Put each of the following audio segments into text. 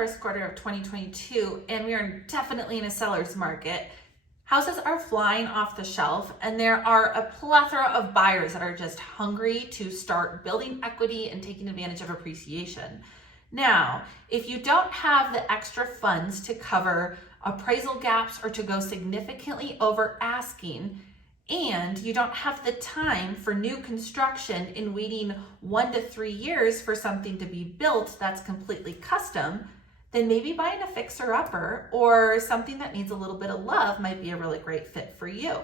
first quarter of 2022, and we are definitely in a seller's market. Houses are flying off the shelf, and there are a plethora of buyers that are just hungry to start building equity and taking advantage of appreciation. Now, if you don't have the extra funds to cover appraisal gaps or to go significantly over asking, and you don't have the time for new construction in waiting 1 to 3 years for something to be built that's completely custom, then maybe buying a fixer-upper or something that needs a little bit of love might be a really great fit for you.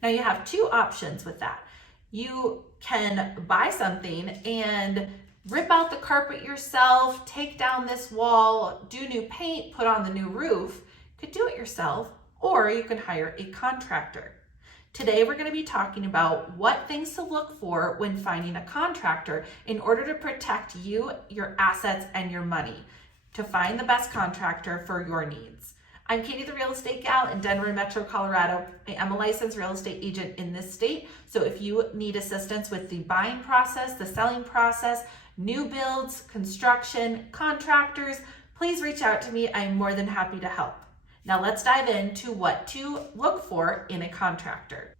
Now you have two options with that. You can buy something and rip out the carpet yourself, take down this wall, do new paint, put on the new roof. You could do it yourself, or you can hire a contractor. Today, we're going to be talking about what things to look for when finding a contractor in order to protect you, your assets, and your money to find the best contractor for your needs. I'm Katie, the real estate gal in Denver Metro, Colorado. I am a licensed real estate agent in this state. So if you need assistance with the buying process, the selling process, new builds, construction, contractors, please reach out to me. I'm more than happy to help. Now let's dive into what to look for in a contractor.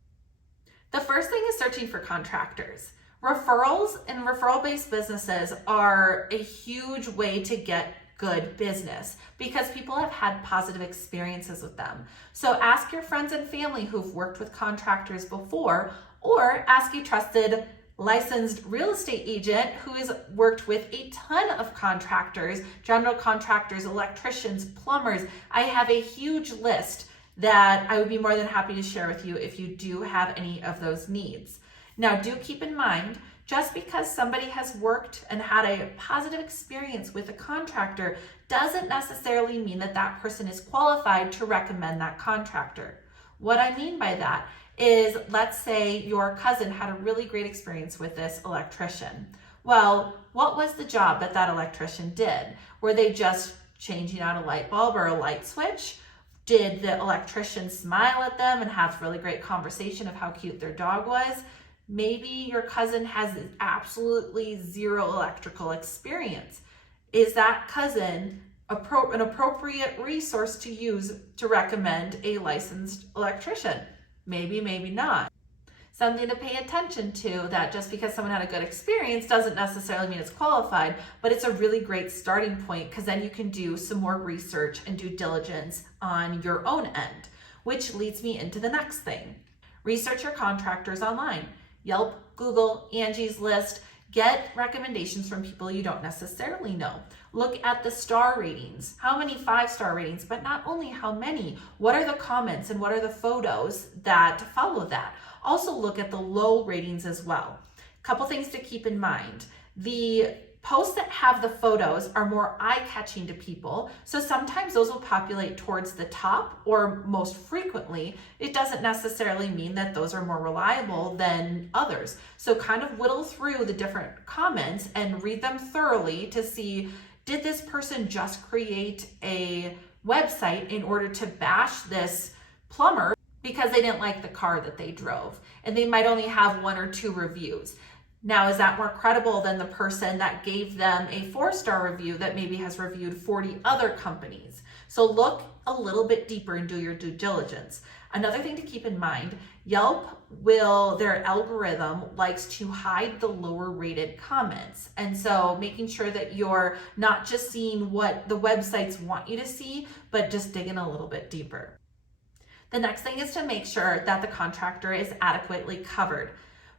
The first thing is searching for contractors. Referrals and referral-based businesses are a huge way to get good business because people have had positive experiences with them. So ask your friends and family who've worked with contractors before, or ask a trusted licensed real estate agent who has worked with a ton of contractors, general contractors, electricians, plumbers. I have a huge list that I would be more than happy to share with you if you do have any of those needs. Now, do keep in mind, just because somebody has worked and had a positive experience with a contractor doesn't necessarily mean that that person is qualified to recommend that contractor. What I mean by that is, let's say your cousin had a really great experience with this electrician. Well, what was the job that that electrician did? Were they just changing out a light bulb or a light switch? Did the electrician smile at them and have really great conversation of how cute their dog was? Maybe your cousin has absolutely zero electrical experience. Is that cousin an appropriate resource to use to recommend a licensed electrician? Maybe, maybe not. Something to pay attention to, that just because someone had a good experience doesn't necessarily mean it's qualified, but it's a really great starting point because then you can do some more research and due diligence on your own end, which leads me into the next thing. Research your contractors online. Yelp, Google, Angie's List. Get recommendations from people you don't necessarily know. Look at the star ratings. How many 5-star ratings, but not only how many, what are the comments and what are the photos that follow that? Also look at the low ratings as well. Couple things to keep in mind. The posts that have the photos are more eye-catching to people, so sometimes those will populate towards the top, or most frequently, it doesn't necessarily mean that those are more reliable than others. So kind of whittle through the different comments and read them thoroughly to see, did this person just create a website in order to bash this plumber because they didn't like the car that they drove? And they might only have 1 or 2 reviews. Now, is that more credible than the person that gave them a 4-star review that maybe has reviewed 40 other companies? So look a little bit deeper and do your due diligence. Another thing to keep in mind, Yelp their algorithm likes to hide the lower rated comments. And so making sure that you're not just seeing what the websites want you to see, but just digging a little bit deeper. The next thing is to make sure that the contractor is adequately covered.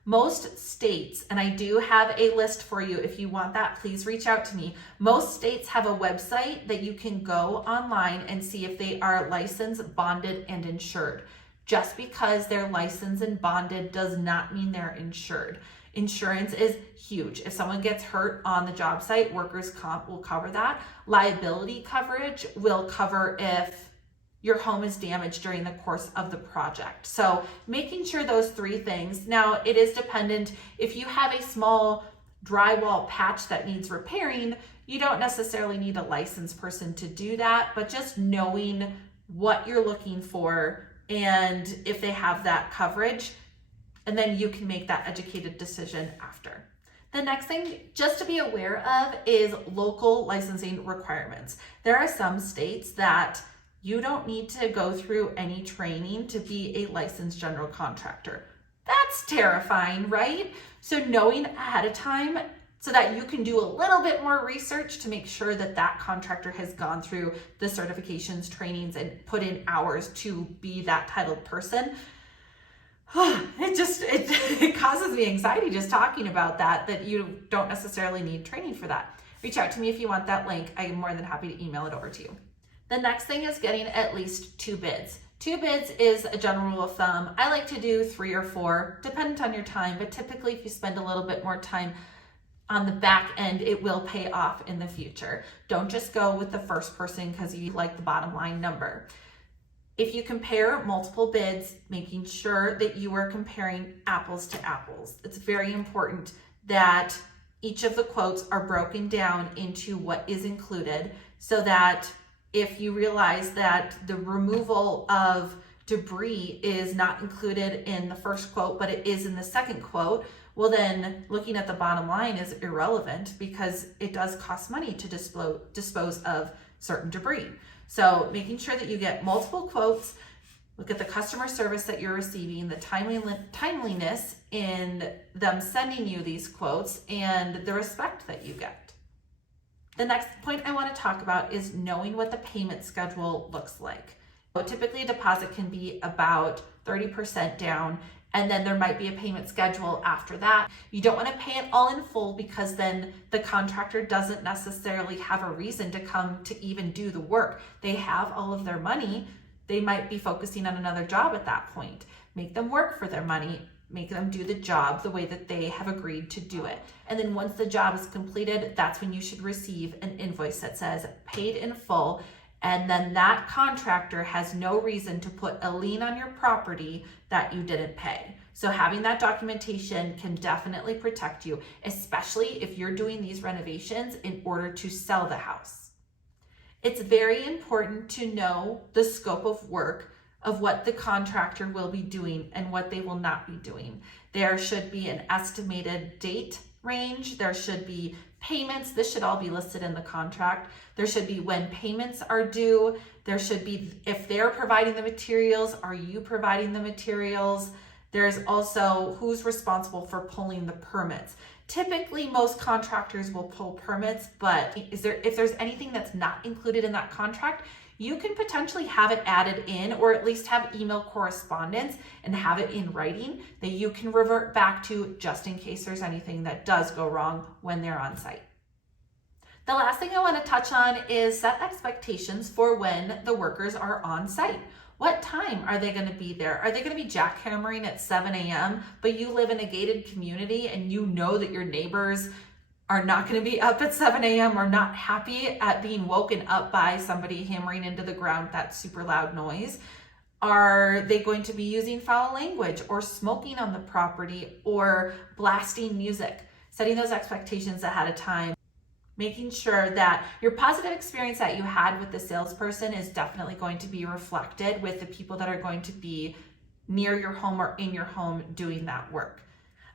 Most states, and I do have a list for you if you want that, please reach out to me. Most states have a website that you can go online and see if they are licensed, bonded, and insured. Just because they're licensed and bonded does not mean they're insured. Insurance is huge. If someone gets hurt on the job site, workers' comp will cover that. Liability coverage will cover if your home is damaged during the course of the project. So making sure those 3 things. Now, it is dependent. If you have a small drywall patch that needs repairing, you don't necessarily need a licensed person to do that, but just knowing what you're looking for and if they have that coverage, and then you can make that educated decision after. The next thing just to be aware of is local licensing requirements. There are some states that you don't need to go through any training to be a licensed general contractor. That's terrifying, right? So knowing ahead of time so that you can do a little bit more research to make sure that that contractor has gone through the certifications, trainings, and put in hours to be that titled person. It causes me anxiety just talking about that you don't necessarily need training for that. Reach out to me if you want that link. I'm more than happy to email it over to you. The next thing is getting at least 2 bids. 2 bids is a general rule of thumb. I like to do 3 or 4, dependent on your time, but typically if you spend a little bit more time on the back end, it will pay off in the future. Don't just go with the first person because you like the bottom line number. If you compare multiple bids, making sure that you are comparing apples to apples. It's very important that each of the quotes are broken down into what is included so that if you realize that the removal of debris is not included in the first quote, but it is in the second quote, well then looking at the bottom line is irrelevant because it does cost money to dispose of certain debris. So making sure that you get multiple quotes, look at the customer service that you're receiving, the timeliness in them sending you these quotes, and the respect that you get. The next point I want to talk about is knowing what the payment schedule looks like. So typically a deposit can be about 30% down, and then there might be a payment schedule after that. You don't want to pay it all in full because then the contractor doesn't necessarily have a reason to come to even do the work. They have all of their money. They might be focusing on another job at that point. Make them work for their money. Make them do the job the way that they have agreed to do it. And then once the job is completed, that's when you should receive an invoice that says paid in full. And then that contractor has no reason to put a lien on your property that you didn't pay. So having that documentation can definitely protect you, especially if you're doing these renovations in order to sell the house. It's very important to know the scope of work of what the contractor will be doing and what they will not be doing. There should be an estimated date range. There should be payments. This should all be listed in the contract. There should be when payments are due. There should be, if they're providing the materials, are you providing the materials? There's also who's responsible for pulling the permits. Typically, most contractors will pull permits, but if there's anything that's not included in that contract, you can potentially have it added in or at least have email correspondence and have it in writing that you can revert back to just in case there's anything that does go wrong when they're on site. The last thing I want to touch on is set expectations for when the workers are on site. What time are they going to be there? Are they going to be jackhammering at 7 a.m., but you live in a gated community and you know that your neighbors are not going to be up at 7 a.m. or not happy at being woken up by somebody hammering into the ground that super loud noise? Are they going to be using foul language or smoking on the property or blasting music? Setting those expectations ahead of time, making sure that your positive experience that you had with the salesperson is definitely going to be reflected with the people that are going to be near your home or in your home doing that work.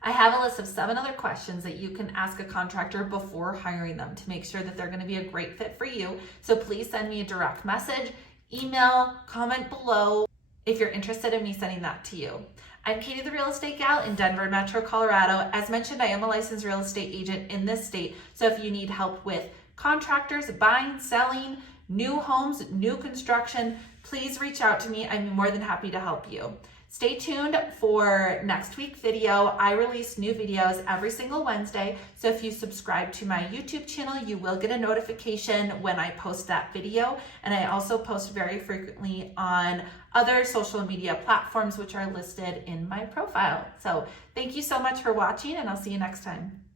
I have a list of 7 other questions that you can ask a contractor before hiring them to make sure that they're going to be a great fit for you. So please send me a direct message, email, comment below if you're interested in me sending that to you. I'm Katie the Real Estate Gal in Denver Metro, Colorado. As mentioned, I am a licensed real estate agent in this state. So if you need help with contractors, buying, selling, new homes, new construction, please reach out to me. I'm more than happy to help you. Stay tuned for next week's video. I release new videos every single Wednesday. So if you subscribe to my YouTube channel, you will get a notification when I post that video. And I also post very frequently on other social media platforms, which are listed in my profile. So thank you so much for watching, and I'll see you next time.